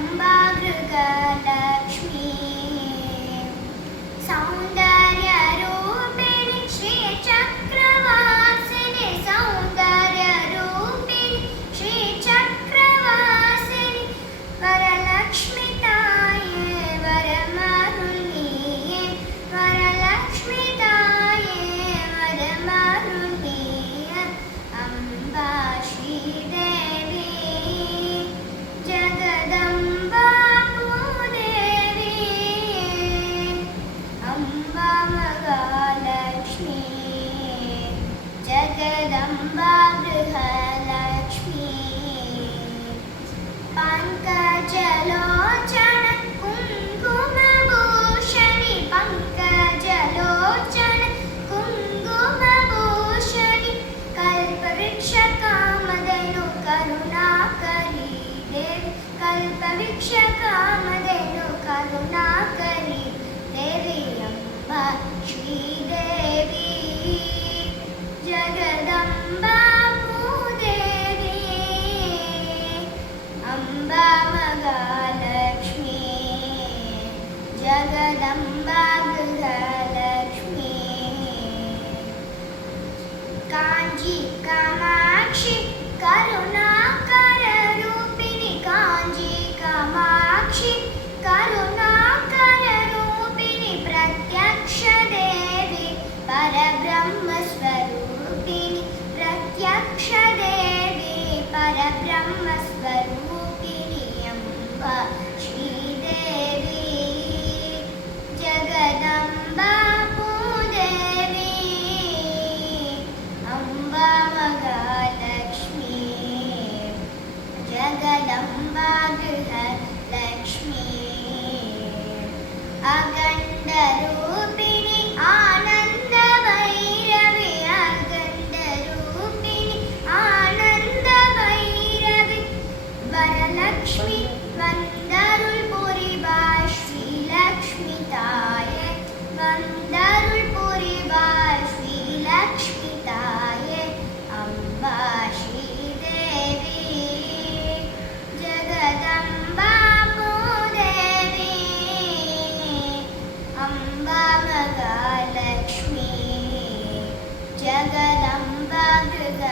जगदम्बा गृहलक्ष्मी सौन्दर्यरूपिणि श्रीचक्रवासिनि सौन्दर्यरूपिणि श्रीचक्रवासिनि वरलक्ष्मीताये वरमरुणीये वरलक्ष्मीताये वरमरुणीये अम्बा श्रीदेवी जगदम्बा भूदेवी अम्बा महालक्ष्मी जगदम्बा गृहलक्ष्मी पंकजलोचन कुङ्कुमभूषणि पंकजलोचन कुङ्कुमभूषणि कल्पवृक्षकामधेनु करुणाकरी देवी कल्पवृक्षकामधेनु करुणाकरी देवी अम्बा श्रीदेवी जगदम्बा भूदेवी अम्बा महालक्ष्मी जगदम्बा गृहलक्ष्मी काञ्जी कामाक्षि करुणाकररूपिणि काञ्जी कामाक्षि करुणाकररूपिणि प्रत्यक्षदेवी परब्रह्मस्वरूपिणि प्रत्यक्षदेवी परब्रह्मस्वरूपिणि अम्बा श्रीदेवी जगदम्बा भूदेवी अम्बा महालक्ष्मी जगदम्बा गृहलक्ष्मी अगण्डरूपिणि आनन्दभैरवि अगण्डरूपिणि आनन्दभैरवि वरलक्ष्मी वन्दरुळ्पुरिवाळ् श्रीलक्ष्मीताये वन्दरुळ्पुरिवाळ् श्रीलक्ष्मीताये अम्बा श्रीदेवी जगदम्बा भूदेवी अम्बा महालक्ष्मी जगदम्बा गृह